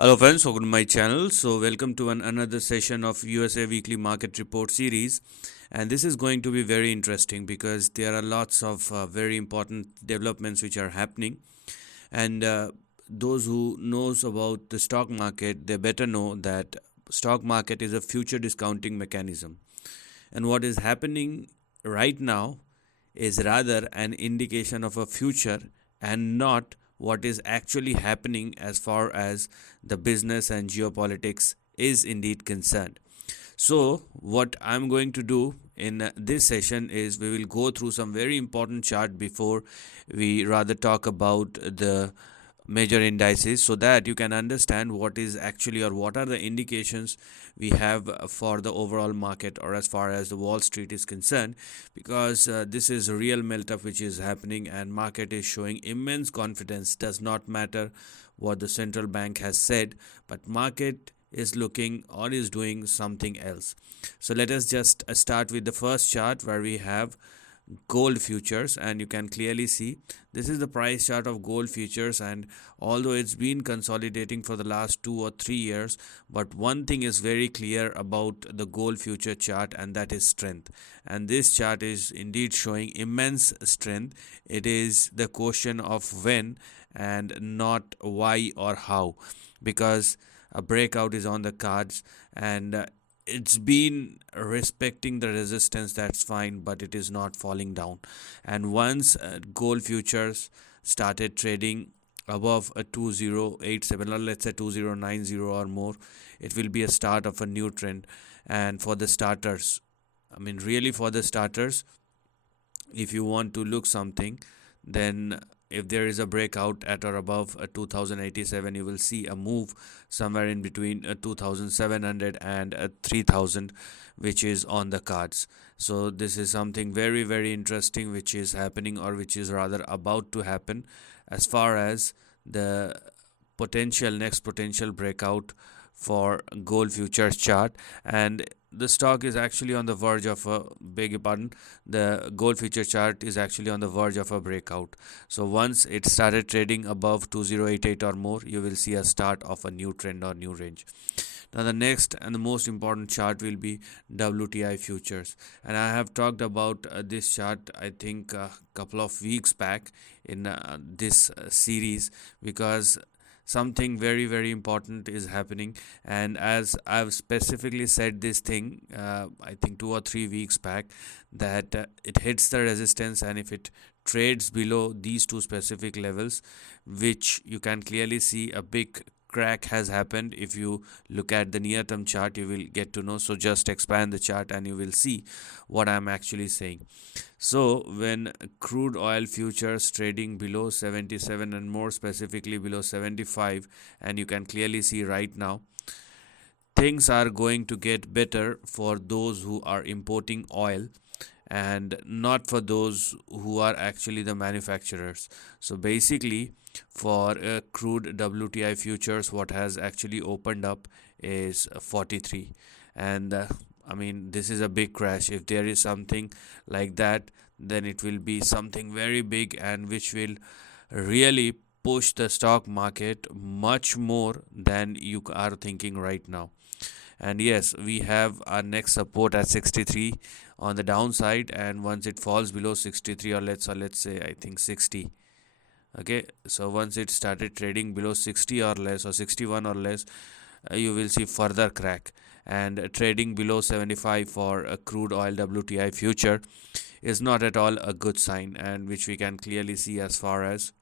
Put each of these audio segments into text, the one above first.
Hello friends, welcome to my channel. So welcome to another session of USA Weekly Market Report series, and this is going to be very interesting because there are lots of very important developments which are happening, and those who knows about the stock market, they better know that stock market is a future discounting mechanism, and what is happening right now is rather an indication of a future and not what is actually happening as far as the business and geopolitics is indeed concerned. So, what I'm going to do in this session is we will go through some very important chart before we rather talk about the major indices so that you can understand what is actually or what are the indications we have for the overall market or as far as the Wall Street is concerned, because this is a real melt up which is happening and market is showing immense confidence. Does not matter what the central bank has said, but market is looking or is doing something else. So let us just start with the first chart where we have gold futures, and you can clearly see this is the price chart of gold futures. And although it's been consolidating for the last 2 or 3 years, but one thing is very clear about the gold future chart, and that is strength. And this chart is indeed showing immense strength. It is the question of when and not why or how, because a breakout is on the cards, and it's been respecting the resistance, that's fine, but it is not falling down. And once gold futures started trading above a 2087, or let's say 2090 or more, it will be a start of a new trend. And for the starters, really for the starters, if you want to look something, then if there is a breakout at or above 2087, you will see a move somewhere in between 2700 and 3000, which is on the cards. So this is something very very interesting which is happening, or which is rather about to happen, as far as the next potential breakout for gold futures chart. And the stock is actually on the verge of a the gold future chart is actually on the verge of a breakout. So once it started trading above 2088 or more, you will see a start of a new trend or new range. Now the next and the most important chart will be WTI futures, and I have talked about this chart, I think a couple of weeks back in this series, because something very very important is happening. And as I've specifically said this thing, I think 2 or 3 weeks back, that it hits the resistance, and if it trades below these two specific levels, which you can clearly see a big crack has happened. If you look at the near term chart, you will get to know. So just expand the chart and you will see what I'm actually saying. So when crude oil futures trading below 77, and more specifically below 75, and you can clearly see right now things are going to get better for those who are importing oil, and not for those who are actually the manufacturers. So basically, for crude WTI futures, what has actually opened up is 43. And this is a big crash. If there is something like that, then it will be something very big, and which will really push the stock market much more than you are thinking right now. And yes, we have our next support at 63 on the downside, and once it falls below 63, or let's say I think 60. Okay, so once it started trading below 60 or less, or 61 or less, you will see further crack. And trading below 75 for a crude oil WTI future is not at all a good sign, and which we can clearly see as far as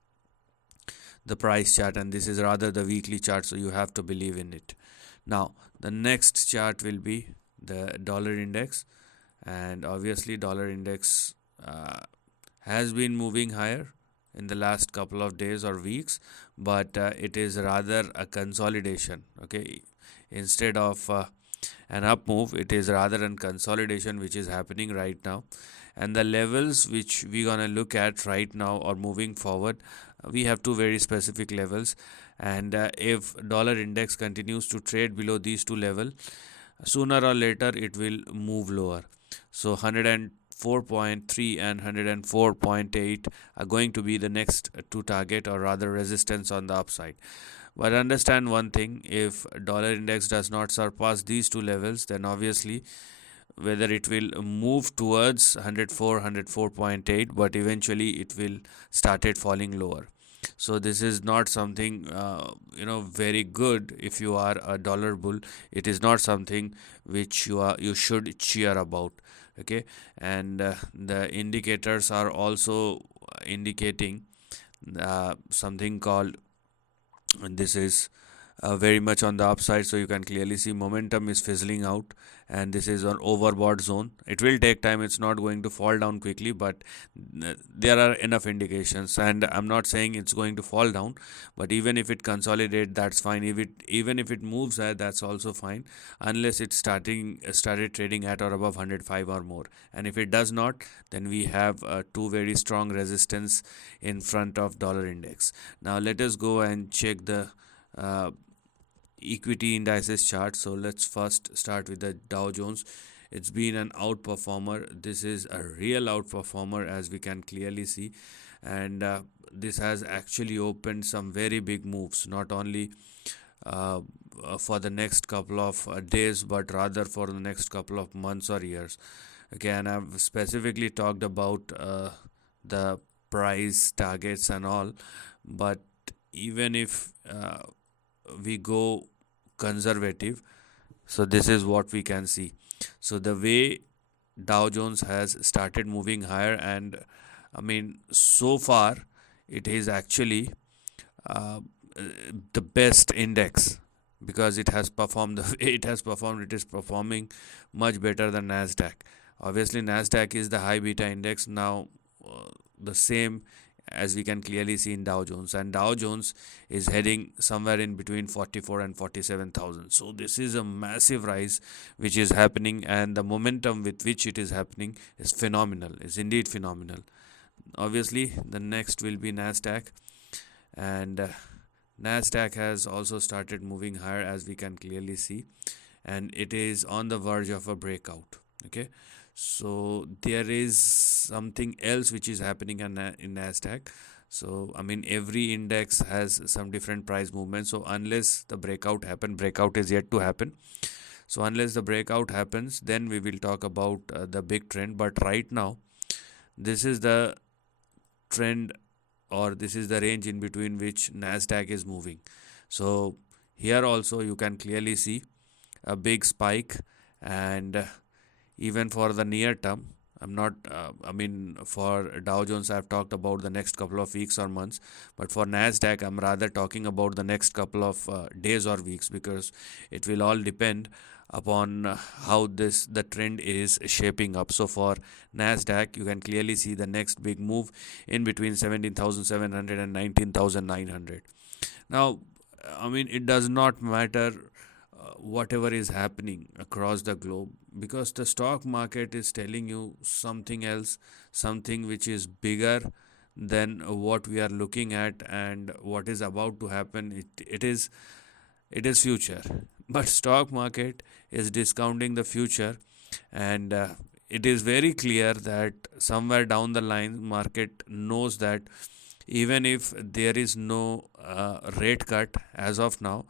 the price chart. And this is rather the weekly chart, so you have to believe in it. Now the next chart will be the dollar index, and obviously dollar index has been moving higher in the last couple of days or weeks, but it is rather a consolidation. Okay, instead of an up move, it is rather a consolidation which is happening right now. And the levels which we're gonna look at right now or moving forward, we have two very specific levels. And if dollar index continues to trade below these two levels, sooner or later it will move lower. So 104.3 and 104.8 are going to be the next two target, or rather resistance on the upside. But understand one thing, if dollar index does not surpass these two levels, then obviously whether it will move towards 104 104.8, but eventually it will started falling lower. So this is not something very good. If you are a dollar bull, it is not something which you should cheer about. Okay. And the indicators are also indicating something called, and this is very much on the upside. So you can clearly see momentum is fizzling out, and this is an overbought zone. It will take time, it's not going to fall down quickly, but there are enough indications, and I'm not saying it's going to fall down, but even if it consolidate, that's fine. Even if it moves higher, that's also fine, unless it started trading at or above 105 or more. And if it does not, then we have two very strong resistance in front of dollar index. Now let us go and check the uh, equity indices chart. So let's first start with the Dow Jones. It's been an outperformer. This is a real outperformer, as we can clearly see, and this has actually opened some very big moves, not only uh, for the next couple of days, but rather for the next couple of months or years. Okay, and I've specifically talked about the price targets and all, but even if we go conservative, so this is what we can see. So the way Dow Jones has started moving higher, and I mean, so far it is actually uh, the best index, because it has performed the way it has performed. It is performing much better than NASDAQ. Obviously NASDAQ is the high beta index. Now the same as we can clearly see in Dow Jones, and Dow Jones is heading somewhere in between 44 and 47,000. So this is a massive rise which is happening, and the momentum with which it is happening is phenomenal, is indeed phenomenal. Obviously the next will be NASDAQ, and NASDAQ has also started moving higher, as we can clearly see, and it is on the verge of a breakout. Okay, so there is something else which is happening in NASDAQ. So I mean, every index has some different price movement. So unless the breakout is yet to happen. So unless the breakout happens, then we will talk about the big trend. But right now, this is the trend, or this is the range in between which NASDAQ is moving. So here also you can clearly see a big spike, and even for the near term, I'm not I mean, for Dow Jones I've talked about the next couple of weeks or months, but for NASDAQ I'm rather talking about the next couple of days or weeks, because it will all depend upon how the trend is shaping up. So for NASDAQ, you can clearly see the next big move in between 17,700 and 19,900. Now I mean, it does not matter whatever is happening across the globe, because the stock market is telling you something else, something which is bigger than what we are looking at and what is about to happen. It is future, but stock market is discounting the future, and it is very clear that somewhere down the line market knows that even if there is no rate cut as of now,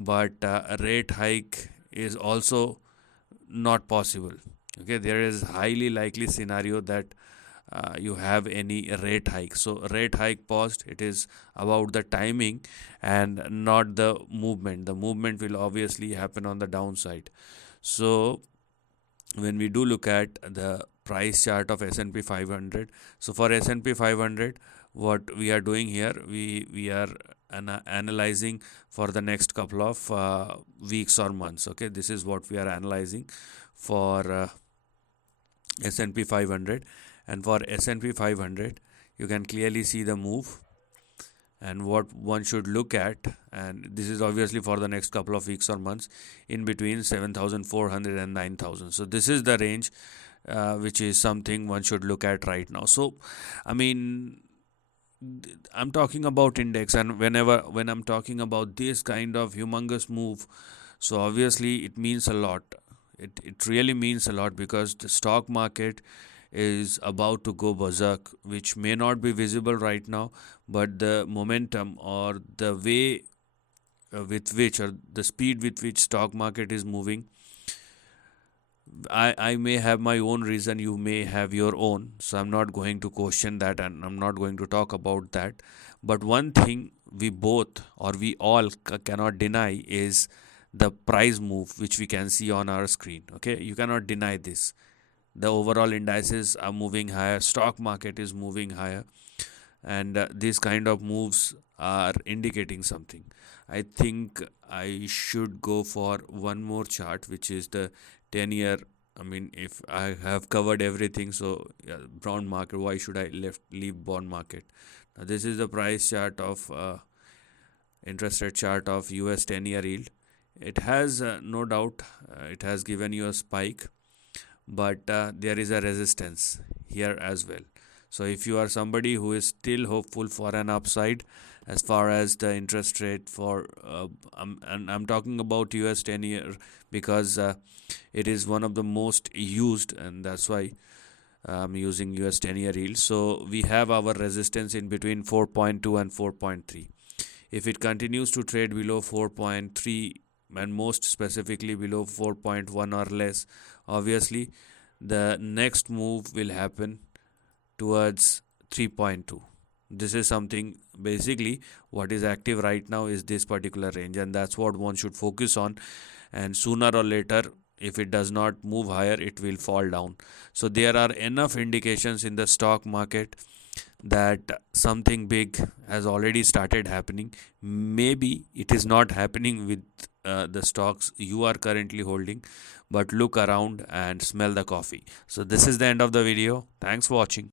but a rate hike is also not possible. Okay, there is highly likely scenario that you have any rate hike. So rate hike paused, it is about the timing and not the movement. The movement will obviously happen on the downside. So when we do look at the price chart of S&P 500, so for S&P 500, what we are doing here, we are analyzing for the next couple of weeks or months. Okay, this is what we are analyzing for S&P 500, and for S&P 500 you can clearly see the move and what one should look at, and this is obviously for the next couple of weeks or months, in between 7,400 and 9,000. So this is the range which is something one should look at right now. So I mean, I'm talking about index, and when I'm talking about this kind of humongous move, so obviously it means a lot. It really means a lot, because the stock market is about to go berserk, which may not be visible right now, but the momentum or the way with which, or the speed with which stock market is moving, I may have my own reason, you may have your own. So I'm not going to question that and I'm not going to talk about that. But one thing we both or we all cannot deny is the price move which we can see on our screen. Okay, you cannot deny this. The overall indices are moving higher, stock market is moving higher, and these kind of moves are indicating something. I think I should go for one more chart, which is the 10-year. I mean, if I have covered everything, so yeah, bond market, why should I leave bond market? Now, this is the price chart of interest rate chart of US 10-year yield. It has no doubt, it has given you a spike, but there is a resistance here as well. So if you are somebody who is still hopeful for an upside as far as the interest rate for and I'm talking about US 10 year, because it is one of the most used, and that's why I'm using US 10 year yield. So we have our resistance in between 4.2 and 4.3. If it continues to trade below 4.3 and most specifically below 4.1 or less, obviously the next move will happen towards 3.2. This is something, basically what is active right now is this particular range, and that's what one should focus on. And sooner or later, if it does not move higher, it will fall down. So there are enough indications in the stock market that something big has already started happening. Maybe it is not happening with the stocks you are currently holding, but look around and smell the coffee. So this is the end of the video. Thanks for watching.